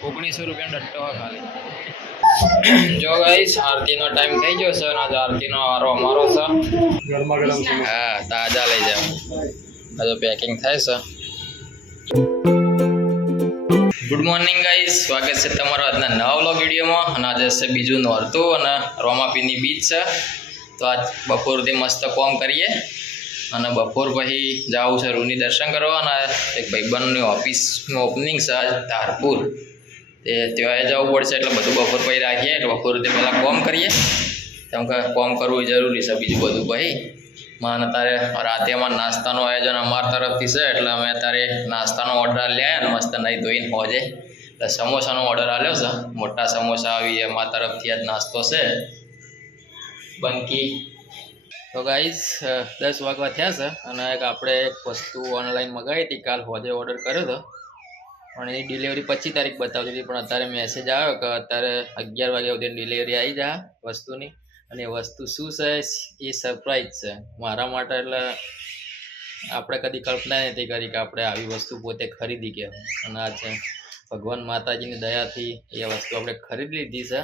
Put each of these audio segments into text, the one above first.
₹19 ડટ્ટો હોય ખાલી. જો ગાઈસ આરતીનો ટાઈમ થઈ ગયો છે અને આરતીનો વારો અમારો છે. ગરમા ગરમ છે. હા તાજા લઈ જાવ. હજુ પેકિંગ થાય છે. ગુડ મોર્નિંગ ગાઈસ, સ્વાગત છે તમારો આજના નવા વ્લોગ વિડીયોમાં. અને આજે છે બીજું નોરતું અને રોમાપીરની બીચ છે. તો આજ બપોરથી મસ્ત કોમ કરીએ અને બપોર પછી જવું છે રૂની દર્શન કરવા. અને એક ભાઈબંધની ઓફિસનું ઓપનિંગ છે આજ ધારપુર, તે ત્યાં જવું પડશે. એટલે બધું બપોર પછી રાખીએ. એટલે બપોરથી પહેલાં કોમ કરીએ, કેમ કે કોમ કરવું જરૂરી છે. બીજું બધું પછી મને તારે રાતે અમારે નાસ્તાનું આયોજન અમારા તરફથી છે. એટલે અમે તારે નાસ્તાનો ઓર્ડર લ્યા અને મસ્ત નહીં ધોઈને પહોંચે. એટલે સમોસાનો ઓર્ડર આપ્યો છે. મોટા સમોસા આવી અમારા તરફથી આજ નાસ્તો છે બંકી. તો ગાઈઝ 10 વાગવા થયા છે અને એક આપણે એક વસ્તુ ઓનલાઈન મંગાવી હતી. કાલ હોજે ઓર્ડર કર્યો હતો પણ એની ડિલિવરી 25 તારીખ બતાવતી હતી. પણ અત્યારે મેસેજ આવ્યો કે અત્યારે 11 વાગ્યા સુધી ડિલિવરી આવી જાય વસ્તુની. અને એ વસ્તુ શું છે એ સરપ્રાઈઝ છે મારા માટે. એટલે આપણે કદી કલ્પના નથી કરી કે આપણે આવી વસ્તુ પોતે ખરીદી કે. અને આ છે ભગવાન માતાજીની દયાથી એ વસ્તુ આપણે ખરીદી લીધી છે.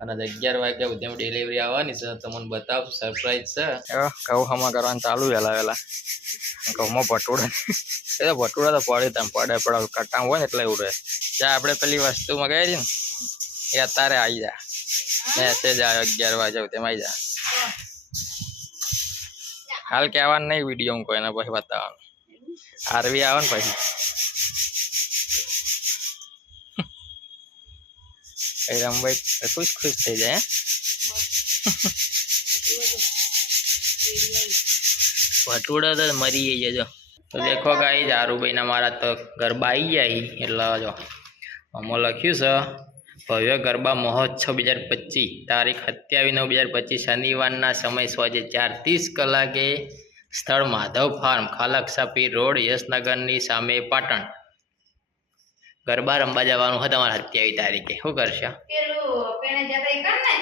અને 11 વાગ્યા સુધી ડિલિવરી આવવાની છે. તમને બતાવું સરપ્રાઈઝ છે. ઘઉં હમા કરવાનું ચાલુ વહેલા ઘઉંમાં ભટુડા એ ભટુડા તો પડે તમે પડે કટામ હોય ને એટલે એવું રહે. જ્યાં આપણે પેલી વસ્તુ મગાવી હતી ને એ અત્યારે આવી જાય. મેસેજ આવ્યો 11 વાગ્યા તેમાં આવી જાય. હાલ કહેવાનું નહીં વિડીયો કોઈને, પછી બતાવવાનું. આરવી આવે ને પછી રમભાઈ ખુશ થઈ જાય. ભટુડા તો મરી જાય. જો તો દેખો ગાઈ જારુભાઈના મારા તો ગરબા આવી જાય. એટલે જો આમાં લખ્યું છે ભવ્ય ગરબા મહોત્સવ 2025 તારીખ 27/9/2025 શનિવારના સમય સાંજે 4:30 કલાકે. સ્થળ માધવ ફાર્મ, ખાલકસાપી રોડ, યશનગરની સામે, પાટણ. ગરબા રમવા જવાનું હોય તમારે 27 તારીખે. શું કરશે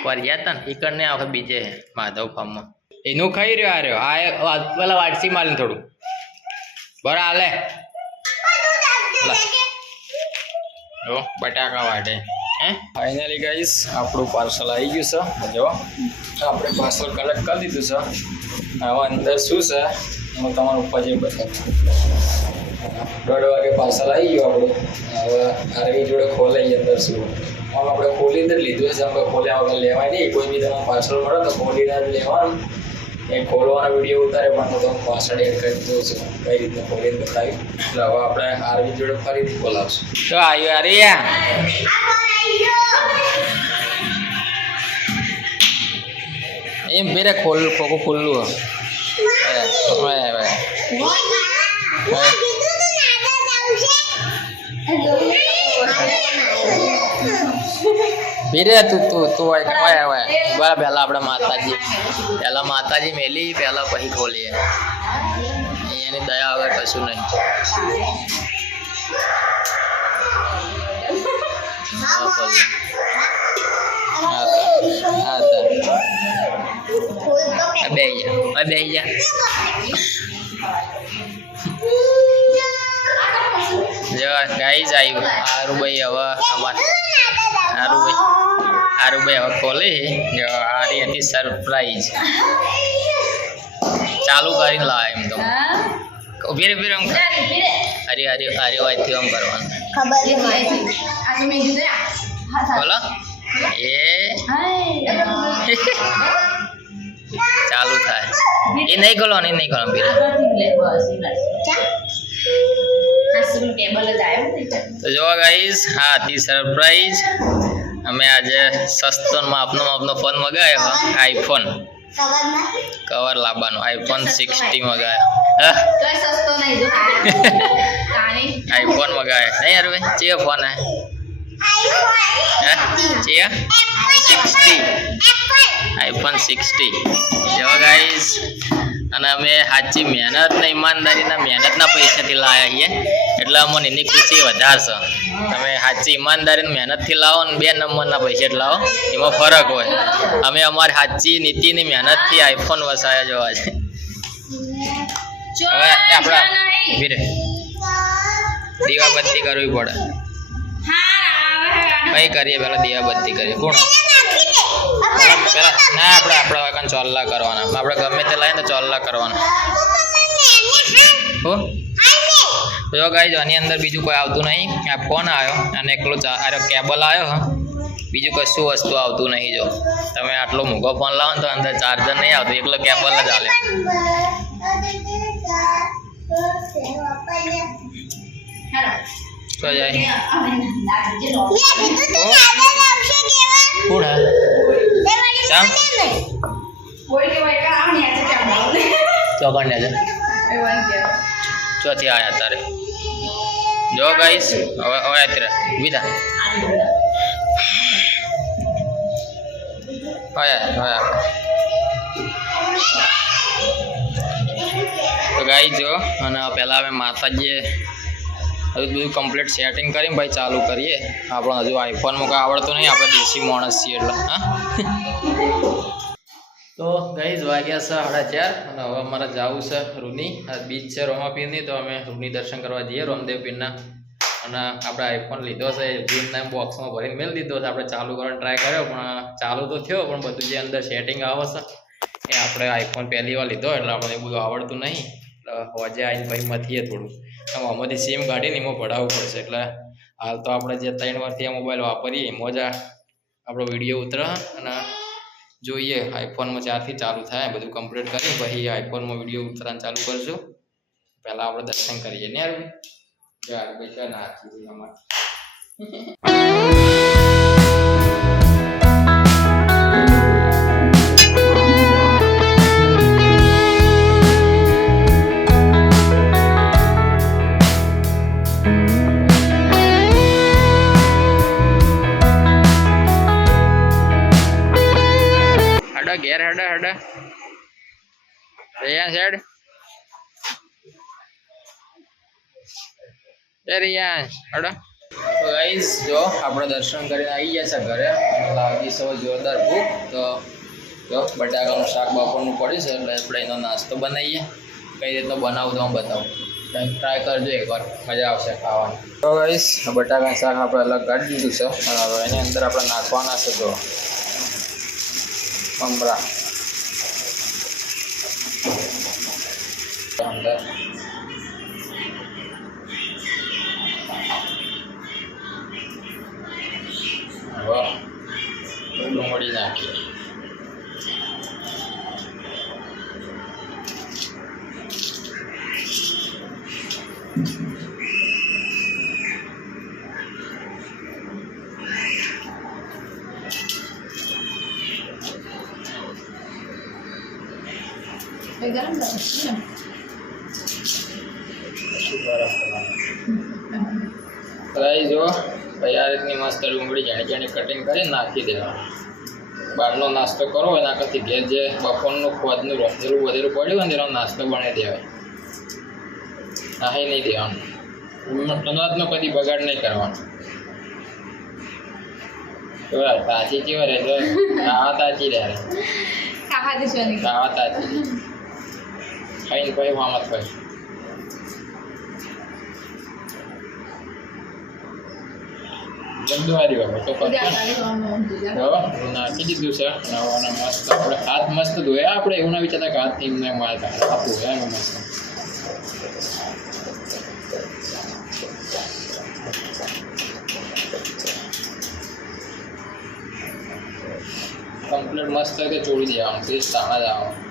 પર જતા ને ઈકડ ને આખે બીજે માધવ ફાર્મમાં એનું ખાઈ રહ્યો આ પેલા વાટસી માલ થોડું બરાબર હાલે. બટાકા વાટે હે. ફાઇનલી ગાઈસ આપણું પાર્સલ આવી ગયું છે. જો આપણે પાર્સલ કલેક્ટ કરી દીધું છે. હવે અંદર શું છે હું તમારું ઉપર જે બતાવું. 1:30 વાગે પાર્સલ આવી ગયું આપણું. હવે આરવી જોડે ખોલાઈ અંદર શું આમ આપણે ખોલીને જ લીધું છે. આપણે ખોલ્યા વગર લેવાય નહીં. કોઈ બી તમે પાર્સલ મળે તો ખોલીને જ લેવાનું. એ ખોલવાનો વિડીયો ઉતારે પણ તો તમે પાછળ એડ કરી દઉં છું કઈ રીતે ખોલીને બતાવ્યું. એટલે હવે આપણે આરવી જોડે ફરીથી ખોલાવશું. તો આવ્યું આર્યા એમ ફેરે ખોખું ખુલ્લું ફીરે તું પહેલા આપણે માતાજી મેલી પહેલા પછી ખોલીએ. એની દયા વગર કશું નહીં. બે જા જો ગાઈઝ આવ્યું આરુભાઈ. હવે આરુભાઈ હવે ખોલે. આ હતી સરપ્રાઈઝ ચાલુ કરીને લાવે. એમ તો ફીરે આમ અરે વાયથી આમ કરવાનું બોલો. એ ચાલુ થાય એ નહીં ખોલવાનું ફીરે. તો જોવા ગાઈઝ હા હતી સરપ્રાઈઝ. અમે આજે સસ્તો માપનો ફોન મગાવ્યો. આઈફોન કવર લાવવાનો. આઈફોન 60 મગાવ્યો. આઈફોન મગાવ્યો નહીં યાર ભાઈ. ચે ફોન હે આઈફોન 60 જો ગાઈઝ. અને અમે સાચી મહેનત ને ઈમાનદારીના મહેનતના પૈસાથી લાવ્યા છીએ. એટલે અમને એની ખુશી વધારે છે. તમે સાચી ઈમાનદારી મહેનતથી લાવો ને 2 નંબરના પૈસા લાવો એમાં ફરક હોય. અમે અમારી સાચી નીતિની મહેનતથી આઈફોન વસાયા જોવા છે. હવે આપણા દીવાબત્તી કરવી પડે. કઈ કરીએ પેલા દીવાબત્તી કરીએ કોણ પેલા ના આપણે આપણે ચોલ્લા કરવાના આપણે ગમે તે લાવીએ તો ચોલ્લા કરવાના હો જો ગાઈઝ આની અંદર બીજું કોઈ આવતું નહીં આ ફોન આવ્યો અને એકલો કેબલ આવ્યો હા બીજું કશું વસ્તુ આવતું નહીં જો તમે આટલો મોંઘો ફોન લાવો ને તો અંદર ચાર્જર નહીં આવતું એકલો કેબલ જ આવે તો જાય ચોકંડ છે ચોથી આયા તારે જો ગાઈસ હવે હવે અત્યારે વિધા તો ગાઈ જો અને પહેલાં અમે માતાજીએ હજુ બધું કમ્પ્લીટ સેટિંગ કરીને ભાઈ ચાલુ કરીએ આપણને હજુ આઈફોનમાં કંઈ આવડતું નહીં આપણે દેશી માણસ છીએ એટલે હા તો ગાઈઝ વાગ્યા છે 4:30 અને હવે અમારે જવું છે રૂની આ બીચ છે રોમાપીરની તો અમે રૂની દર્શન કરવા જઈએ રામદેવ પીરના અને આપણે આઈફોન લીધો છે જીમના બોક્સમાં ભરીને મેળ દીધો છે આપણે ચાલુ કરવાનો ટ્રાય કર્યો પણ ચાલુ તો થયો પણ બધું જે અંદર સેટિંગ આવે છે એ આપણે આઈફોન પહેલી વાર લીધો એટલે આપણે એ બધું આવડતું નહીં એટલે હોજે આવીને ભાઈ મથીએ થોડું આમાંથી સિમ કાઢીને એમાં ભરાવવું પડશે એટલે હાલ તો આપણે જે 3 વર્ષથી આ મોબાઈલ વાપરીએ એમાં જ આપણો વિડીયો ઉતરે અને જોઈએ આઈફોનમાં 4થી ચાલુ થાય બધું કમ્પ્લીટ કરી પછી આઈફોનમાં વિડીયો ઉતરવાનું ચાલુ કરશું પહેલાં આપણે દર્શન કરીએ ને યાર બેટા નાખી અમારે ઘેર હડા રિયાન સાઈડ રિયાન હડા તો ગાઈઝ જો આપણે દર્શન કરીને આવી ગયા છે ઘરે લાગી છે જોરદાર ભૂખ તો જો બટાકાનું શાક બપોરનું પડ્યું છે એટલે આપણે એનો નાસ્તો બનાવીએ કઈ રીતનો બનાવું તો હું બતાવું ટ્રાય કરજો એકવાર મજા આવશે ખાવાની તો ગાઈઝ બટાકાનું શાક આપણે અલગ કાઢી દીધું છે હવે એની અંદર આપણે નાખવાના છે જો મમરા અંદર વાહ ડુંગળી નાખીએ ફ્રાઈ જો ભાઈ આ રીતની મસ્ત ડુંગળી જાણી જાણી કટિંગ કરીને નાખી દેવાનું બહારનો નાસ્તો કરો એના કરતી ઘેર જે બપોરનું ખોદનું રોંધેલું વધેલું પડ્યું ને એનો નાસ્તો બનાવી દેવાય નાહી નહીં દેવાનું અનાજનો કદી બગાડ નહીં કરવાનો તાજી કેવા રહે જો ખાવા તાજી રહે ખાવા તાજી ખાઈને ભાઈ વામત ભાઈ જમદવારી વાળો તો નાખી દીધું છે અને મસ્ત આપણે હાથ મસ્ત ધોયા આપણે એવું ના વિચારતા કે હાથ એમને માલ આપવું એમ મસ્ત કમ્પ્લીટ મસ્ત કે ચોળી દેવાનું પેસ્ટ તાણા જ આવવાનું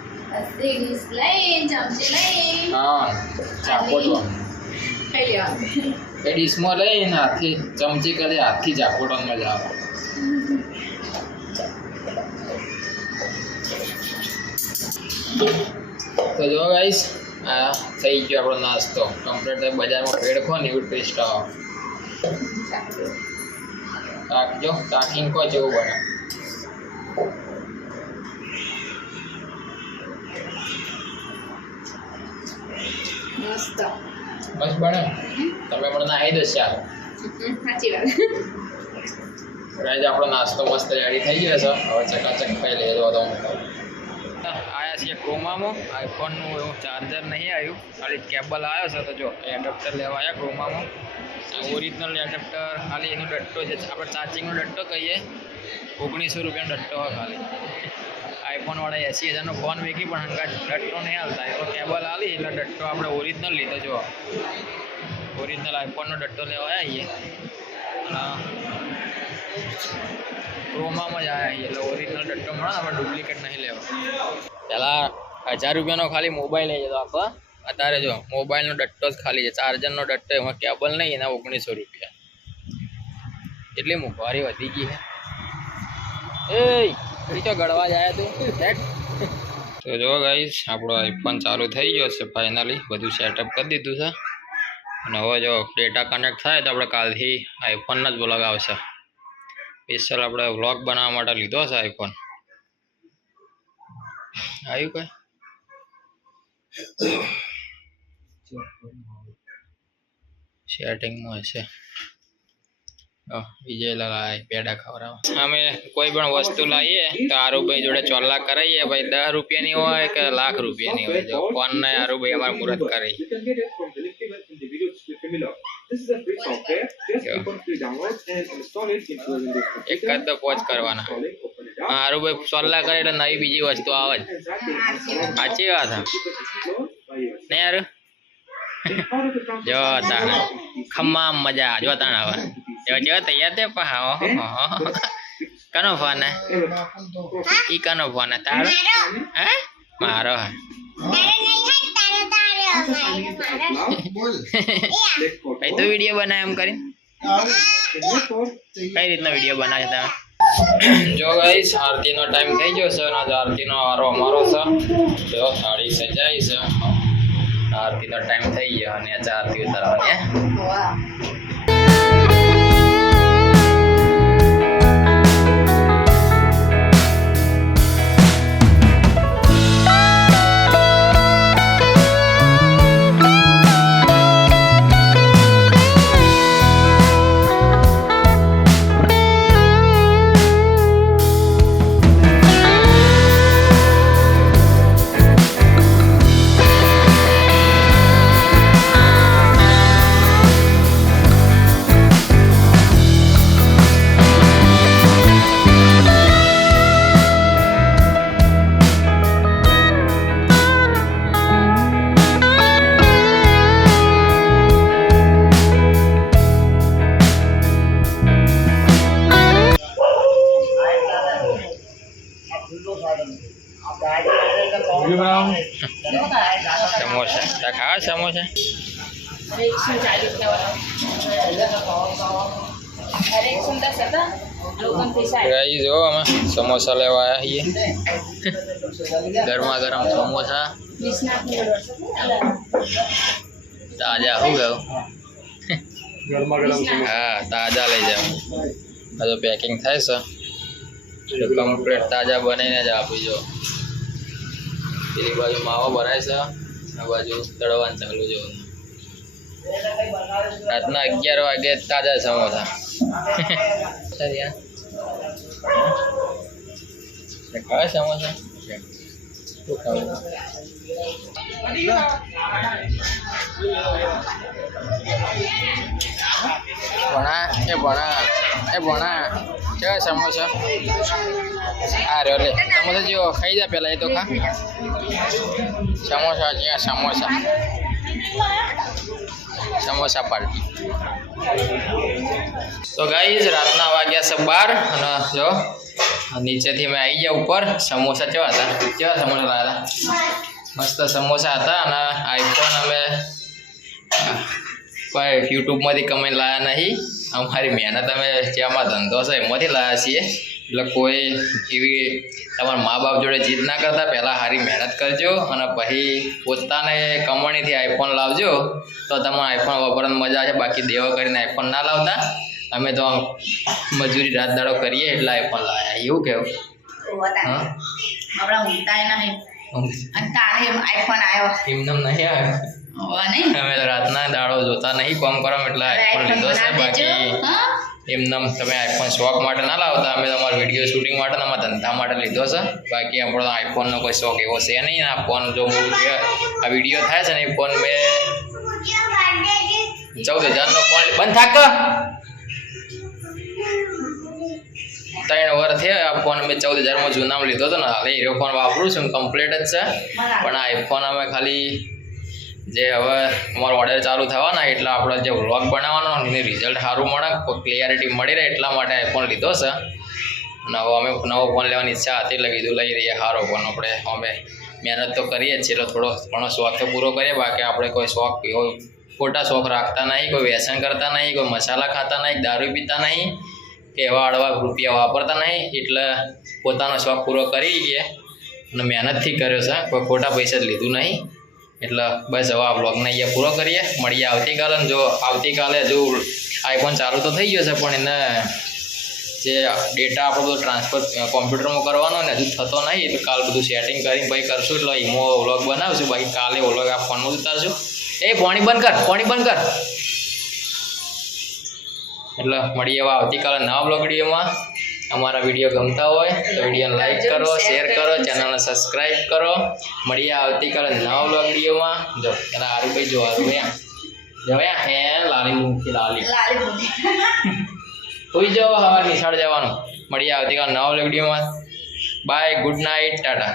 હા ચાપોટવાનું એ ડીશમાં લઈને હાથથી ચમચી કરી હાથથી ચાપોટવામાં મજા આવે તો જો ગાઈસ આ થઈ ગયો આપણો નાસ્તો કમ્પ્લીટ બજારમાં ભેળ ખો ને એવું ટેસ્ટ આવે તાકજો તાકીને કહો જેવું બને મસ્ત બને તમે પણ નાહી દો ચાલ સાચી વાત ગાઈસ આપણો નાસ્તો મસ્ત રેડી થઈ ગયો છે હવે ચકાચક ખાઈ લઈએ તો આયા છીએ ક્રોમામાં આઈફોનનું એવું ચાર્જર નહીં આવ્યું ખાલી કેબલ આવ્યો છે તો જો એડપ્ટર લેવા આવ્યા ક્રોમામાં ઓરિજિનલ એડેપ્ટર ખાલી એનો ડટ્ટો છે, આપણે ચાર્જિંગનો ડટ્ટો કહીએ, 1900 રૂપિયાનો ડટ્ટો હોય ખાલી. આઈફોન વાળા 80,000નો ફોન વેચી પણ હંગાત ડટ્ટો નહીં હાલતા, એનો કેબલ આલી એટલે ડટ્ટો આપણે ઓરિજિનલ લીધો. જો ઓરિજિનલ આઈફોનનો ડટ્ટો લેવા આવીએ અને ક્રોમામાં જ આવ્યા એટલે ઓરિજિનલ ડટ્ટો મળે, આપણે ડુપ્લિકેટ નહીં લેવા. પહેલાં 1000 રૂપિયાનો ખાલી મોબાઈલ લઈ જતો આપણે, અત્યારે જો મોબાઈલનો ડટ્ટો જ ખાલી છે, ચાર્જરનો ડટ્ટો, એમાં કેબલ નહીં, એના 1900 રૂપિયા. એટલી મોંઘવારી વધી ગઈ છે. એ તો ગળવા જાય તું સેટ. તો જો ગાઈસ આપણો આઈફોન ચાલુ થઈ ગયો છે ફાઇનલી, બધું સેટઅપ કરી દીધું છે. અને હવે જો ડેટા કનેક્ટ થાય તો આપણે કાલથી આઈફોનના જ બ્લોગ આવશે. સ્પેશિયલ આપણે વ્લોગ બનાવવા માટે લીધો છે આઈફોન. આવ્યું કઈ સેટિંગમાં હશે. વિજય લાય પેડા ખવડાવવા. અમે કોઈ પણ વસ્તુ લાવીએ તો આરુભાઈ જોડે ચોલ્લા કરાવીએ, ભાઈ 10 રૂપિયાની હોય કે લાખ રૂપિયાની હોય. જો ફોન ને આરુભાઈ અમારે મુહૂર્ત કરી. એક જ તો પોચ કરવાના. આરુભાઈ ચોલ્લા કરે એટલે નવી બીજી વસ્તુ આવે જ. સાચી વાત હા ને યાર. જો તાણ ખમ્મા મજા જો તાણ આવે. જો તૈયાર તે પહાવો. કનો ફોન હે? ઈ કનો ફોન હે તારો? હે મારો હે. કઈ તો વિડીયો બનાવે એમ કરીને? કઈ રીતનો વિડીયો બનાવે તમે? જો ગાઈસ આરતીનો ટાઈમ થઈ ગયો છે અને આરતીનો વારો અમારો છે. જો સાડી સજાઈ છે, આરતીનો ટાઈમ થઈ ગયો અને આરતી ઉતારવાની. સમોસા ખાવા સમોસા જો અમે સમોસા લેવા આવ્યા છીએ. ગરમા ગરમ સમોસા તાજા. શું કહું? હા તાજા લઈ જાવ. હજુ પેકિંગ થાય છે, કમ્પ્લીટ તાજા બનાવીને જ આપી. જો પેલી બાજુ માવો ભરાય છે, આ બાજુ તળવાનું ચાલુ. જો રાતના 11 વાગે તાજા સમોસા. ખાવા સમોસા ભણા કેવા સમોસા? હા રે લે સમોસા જેવો ખાઈ જા પેલા. એ તો ખા સમોસા. જ્યાં સમોસા પાર્ટી. તો ગાઈઝ રાતના વાગ્યા છે 12 અને જો નીચેથી મેં આવી ગયા ઉપર. સમોસા કેવા હતા? કેવા સમોસા લાવ્યા હતા? મસ્ત સમોસા હતા. અને આઈફોન અમે કોઈ યુટ્યુબમાંથી કમાઈને લાવ્યા નહીં, અમારી મહેનત અમે જેમાં ધંધો છે એમાંથી લાવ્યા છીએ. એટલે કોઈ એવી તમારા મા બાપ જોડે જીદ ના કરતા, પહેલાં સારી મહેનત કરજો અને પછી પોતાને કમાણીથી આઈફોન લાવજો તો તમારે આઈફોન વાપરવાની મજા છે. બાકી દેવા કરીને આઈફોન ના લાવતા. અમે તો મજૂરી રાત દાડો કરીએ એટલે આઈફોન લાવ્યા. એવું કેવું? હા એમને નહીં આવ્યો. અમે તો રાતના દાડો જોતા નહીં કોમ કરવા એટલે આઈફોન લીધો છે. બાકી એમને તમે આઈફોન શોખ માટે ના લાવતા, અમે તમારા વિડીયો શૂટિંગ માટે, તમારા ધંધા માટે લીધો છે. બાકી આપણો આઈફોનનો કોઈ શોખ એવો છે નહીં. આ ફોન જો આ વિડીયો થાય છે ને એ ફોન મેં 14,000નો ફોન બંધ થાક 3 વર્ષ થયા આ ફોન અમે 14,000માં જૂનામાં લીધો હતો ને હાલે એ ફોન વાપરું છું કમ્પ્લીટ જ છે પણ આ આઈફોન અમે ખાલી જે હવે અમારો ઓર્ડર ચાલુ થવાના એટલે આપણે જે વ્લોગ બનાવવાનો એની રિઝલ્ટ સારું મળે ક્લિયરિટી મળી રહે એટલા માટે આઈફોન લીધો છે અને હવે અમે નવો ફોન લેવાની ઈચ્છા હતી એટલે કીધું લઈ રહીએ સારો ફોન આપણે અમે મહેનત તો કરીએ જ છીએ એટલે થોડો ઘણો શોખ તો પૂરો કરીએ બાકી આપણે કોઈ શોખ ખોટા શોખ રાખતા નહીં કોઈ વ્યસન કરતા નહીં કોઈ મસાલા ખાતા નહીં દારૂ પીતા નહીં કે એવા અડવા રૂપિયા વાપરતા નહીં એટલે પોતાનો શોખ પૂરો કરી ગઈએ અને મહેનતથી કર્યો છે કોઈ ખોટા પૈસા જ લીધું નહીં એટલે બસ હવે આ બ્લોગને અહીંયા પૂરો કરીએ મળીએ આવતીકાલે જો આવતીકાલે હજુ આઈફોન ચાલુ તો થઈ ગયો છે પણ એને જે ડેટા આપણો બધો ટ્રાન્સફર કોમ્પ્યુટરમાં કરવાનો ને હજુ થતો નહીં તો કાલ બધું સેટિંગ કરીને ભાઈ કરશું એટલે ઈમો વ્લોગ બનાવશું બાકી કાલે વ્લોગ આ ફોનમાં ઉતારશું એ પાણી બંધ કર એટલે મળીએ હવે આવતીકાલે નવા બ્લોગ વિડીયોમાં અમારા વિડીયો ગમતા હોય તો વિડીયોને લાઈક કરો શેર કરો ચેનલને સબસ્ક્રાઈબ કરો મળીએ આવતીકાલે નવા બ્લોગ વિડીયોમાં જો એના હારુભાઈ જો જોયા હે લાલી હોઈ જાઓ હવે નિશાળ જવાનું મળીએ આવતીકાલે નવા બ્લોગ વિડીયોમાં બાય ગુડ નાઇટ ટાટા